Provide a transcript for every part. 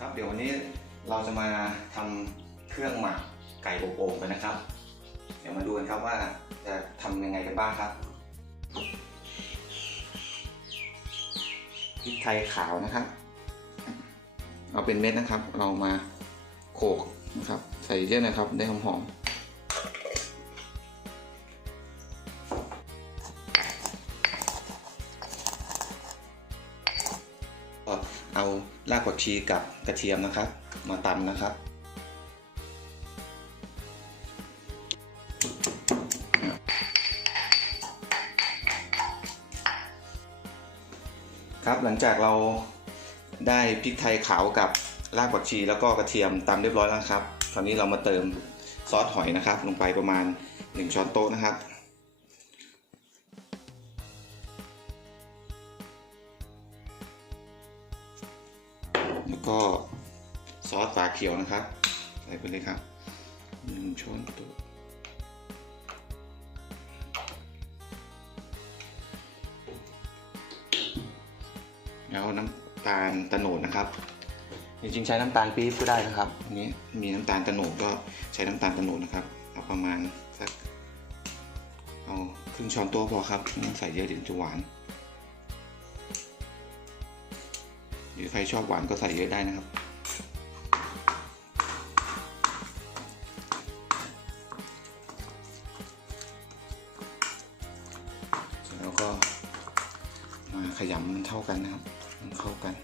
ครับเดี๋ยววันนี้เราจะมาทำเครื่องหมักไก่อบโอ่งกันนะครับ เดี๋ยวมาดูกันครับว่าจะทำยังไงกันบ้างครับพริกไทยขาวนะครับ เอาเป็นเม็ดนะครับ เรามาโขกนะครับ ใส่เยอะนะครับ ได้หอมๆ รากผักชีกับกระเทียมนะครับ มาตำนะครับครับหลังจากเราได้พริกไทยขาวกับรากผักชีแล้วก็กระเทียมตามเรียบร้อยแล้วครับ คราวนี้เรามาเติมซอสหอยนะครับ ลงไปประมาณ 1 ช้อนโต๊ะนะครับ ก็ซอสฝาเขียวนะครับ ใส่ไปเลยครับหนึ่งช้อนโต๊ะแล้วน้ำตาลตะโนดนะครับ จริงๆใช้น้ำตาลปี๊บก็ได้นะครับอันนี้มีน้ำตาลตะโนดก็ใช้น้ำตาลตะโนดนะครับเอาประมาณสักเอาครึ่งช้อนโต๊ะพอครับไม่ต้องใส่เยอะเดี๋ยวจะหวาน หรือใครชอบหวานก็ใส่เยอะได้นะครับ แล้วก็มาขยำมันเท่ากันนะครับ มันเข้ากัน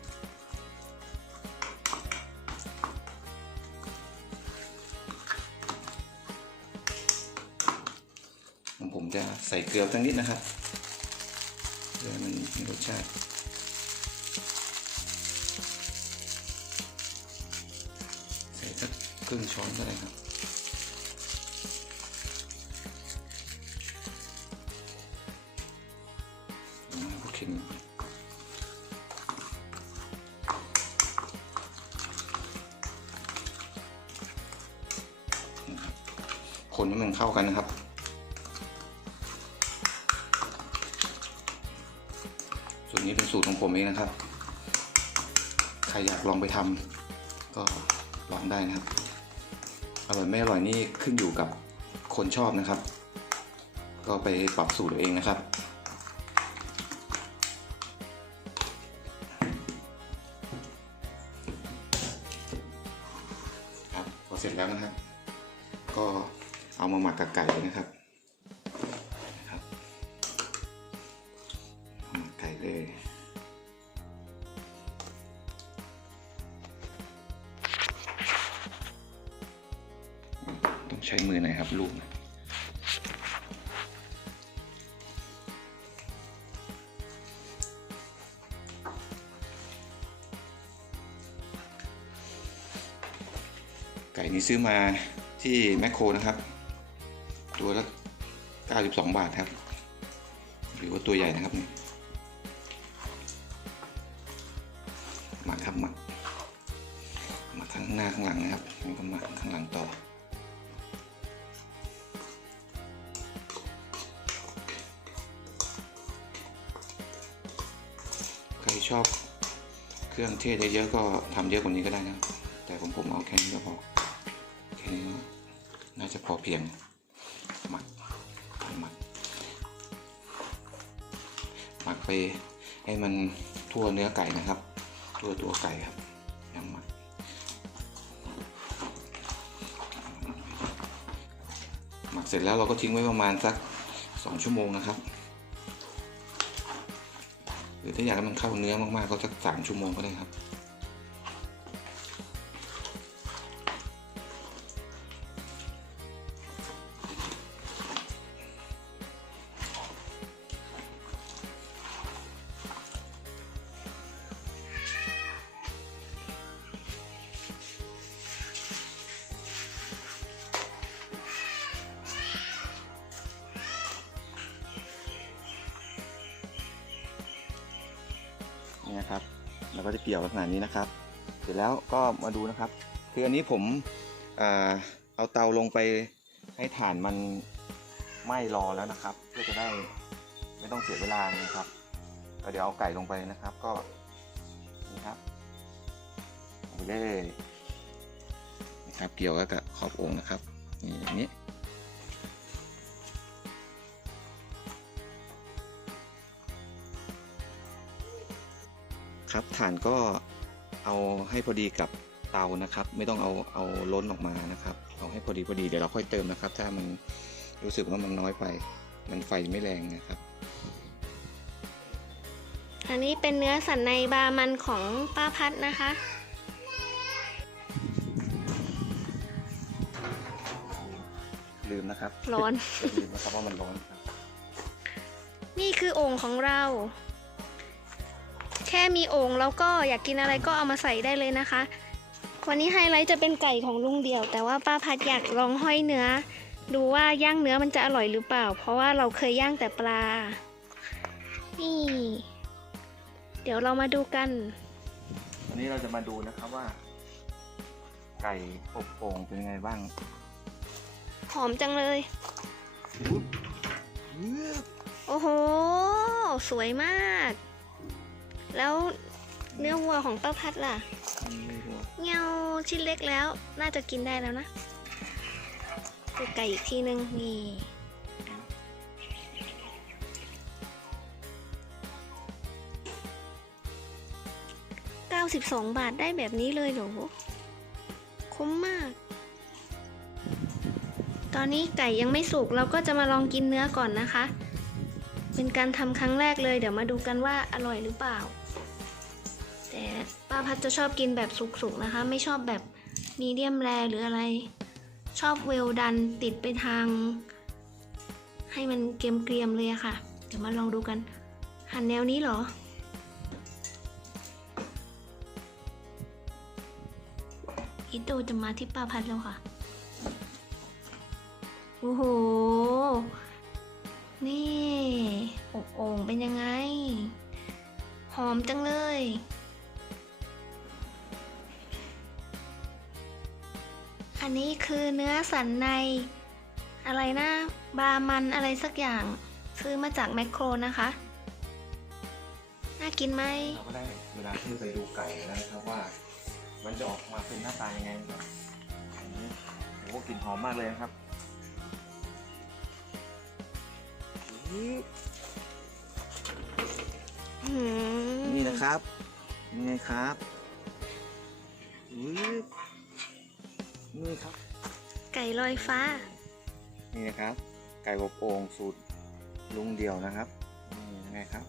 ผมจะใส่เกลือตั้งนิดนะครับเพื่อให้มันมีรสชาติ ครึ่งช้อนก็ได้ครับ โอเคครับคนให้มันเข้ากันนะครับส่วนนี้เป็นสูตรของผมเองนะครับ ใครอยากลองไปทำก็ลองได้นะครับ ร่อยไม่อร่อยนี่ขึ้นอยู่กับคนชอบนะครับ ก็ไปปรับสูตรเอาเองนะครับ ครับพอเสร็จแล้วนะครับก็เอามาหมักกับไก่นะครับ ช้มือหน่อยครับลูกไก่นี้ซื้อมาที่แมคโครนะครับ ตัวละ 92 บาทครับ หรือว่าตัวใหญ่นะครับนี่หมักครับหมักหมักข้างหน้าข้างหลังนะครับแล้วก็หมักข้างหลังต่อ ชอบเครื่องเทศเยอะๆก็ทำเยอะกว่านี้ก็ได้นะ แต่ผมผมเอาแค่นี้ก็พอแค่นี้น่าจะพอเพียงหมักหมักหมักไปให้มันทั่วเนื้อไก่นะครับ ทั่วตัวไก่ครับยังหมักหมักเสร็จแล้วเราก็ทิ้งไว้ประมาณสักสองชั่วโมงนะครับ รือถ้าอยากให้มันเข้าเนื้อมากๆก็สักสามชั่วโมงก็ได้ครับ นี่นะครับเราก็จะเกี่ยวลักษณะนี้นะครับ เสร็จแล้วก็มาดูนะครับ คืออันนี้ผมเอาเตาลงไปให้ถ่านมันไหม้รอแล้วนะครับ เพื่อจะได้ไม่ต้องเสียเวลานะครับก็เดี๋ยวเอาไก่ลงไปนะครับก็นี่ครับเอาไปเลยนะครับเกี่ยวกับขอบโอ่งนะครับนี่อย่างนี้ ครับฐานก็เอาให้พอดีกับเตานะครับ ไม่ต้องเอาเอาล้นออกมานะครับเอาให้พอดีพอดีเดี๋ยวเราค่อยเติมนะครับ ถ้ามันรู้สึกว่ามันน้อยไป มันไฟไม่แรงนะครับ อันนี้เป็นเนื้อสันในบามันของป้าพัดนะคะลืมนะครับ ร้อน ลืมนะครับว่ามันร้อนครับ นี่คือโอ่งของเราแค่มีโอ่งแล้วก็อยากกินอะไรก็เอามาใส่ได้เลยนะคะ วันนี้ไฮไลท์จะเป็นไก่ของลุงเดี่ยว แต่ว่าป้าพัดอยากลองห้อยเนื้อ ดูว่าย่างเนื้อมันจะอร่อยหรือเปล่า เพราะว่าเราเคยย่างแต่ปลา นี่ เดี๋ยวเรามาดูกัน วันนี้เราจะมาดูนะครับว่า ไก่อบโป่งเป็นยังไงบ้างหอมจังเลย โอ้โห สวยมาก แล้วเนื้อวัวของป้าพัดล่ะ เงาชิ้นเล็กแล้ว น่าจะกินได้แล้วนะดูไก่อีกทีนึงนี่92บาทได้แบบนี้เลยเหรอคุ้มมาก ตอนนี้ไก่ยังไม่สุกเราก็จะมาลองกินเนื้อก่อนนะคะ เป็นการทำครั้งแรกเลย เดี๋ยวมาดูกันว่าอร่อยหรือเปล่า แต่ป้าพัดจะชอบกินแบบสุกๆนะคะ ไม่ชอบแบบมีเดียมแรหรืออะไร ชอบเวลดันติดไปทาง ให้มันเกรียมๆเลยอะค่ะ เดี๋ยวมาลองดูกัน หันแนวนี้เหรออิโตจะมาที่ป้าพัดแล้วค่ะ โอ้โห นี่อบโอ่งเป็นยังไง หอมจังเลย อันนี้คือเนื้อสันใน อะไรนะบามันอะไรสักอย่าง ซื้อมาจากแมคโครนะคะ น่ากินไหมเราก็ได้เวลาที่ไปดูไก่แล้วนะครับว่า มันจะออกมาเป็นหน้าตายังไงครับอันนี้โอ้โหกลิ่นหอมมากเลยนะครับหืมนี่นะครับยังไงครับอุ๊ย นี่ครับ ไก่ลอยฟ้า นี่นะครับ ไก่อบโอ่งสูตรลุงเดียวนะครับนี่ยังไงครับ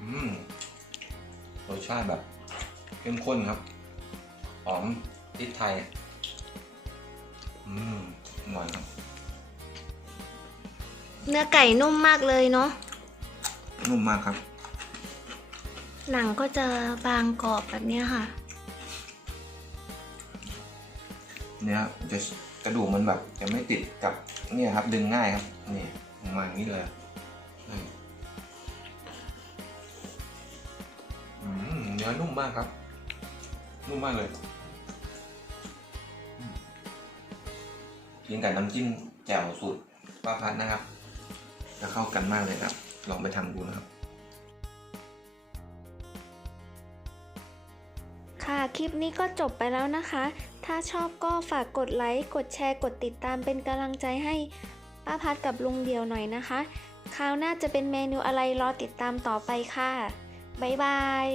อืมรสชาติแบบเข้มข้นครับหอมพริกไทย อืมอร่อยครับ เนื้อไก่นุ่มมากเลยเนาะ นุ่มมากครับ หนังก็จะบางกรอบแบบเนี้ยค่ะ เนี่ยจะกระดูกมันแบบจะไม่ติดกับเนี่ยครับ ดึงง่ายครับ นี่ออกมาอย่างนี้เลยนี่อืมเนื้อนุ่มมากครับ นุ่มมากเลยอืมกินกับน้ำจิ้มแจ่วสูตรป้าพัดนะครับ จะเข้ากันมากเลยครับ ลองไปทำดูนะครับ ค่ะคลิปนี้ก็จบไปแล้วนะคะ ถ้าชอบก็ฝากกดไลค์กดแชร์กดติดตามเป็นกำลังใจให้ป้าพัดกับลุงเดียวหน่อยนะคะ คราวหน้าจะเป็นเมนูอะไรรอติดตามต่อไปค่ะ บ๊ายบาย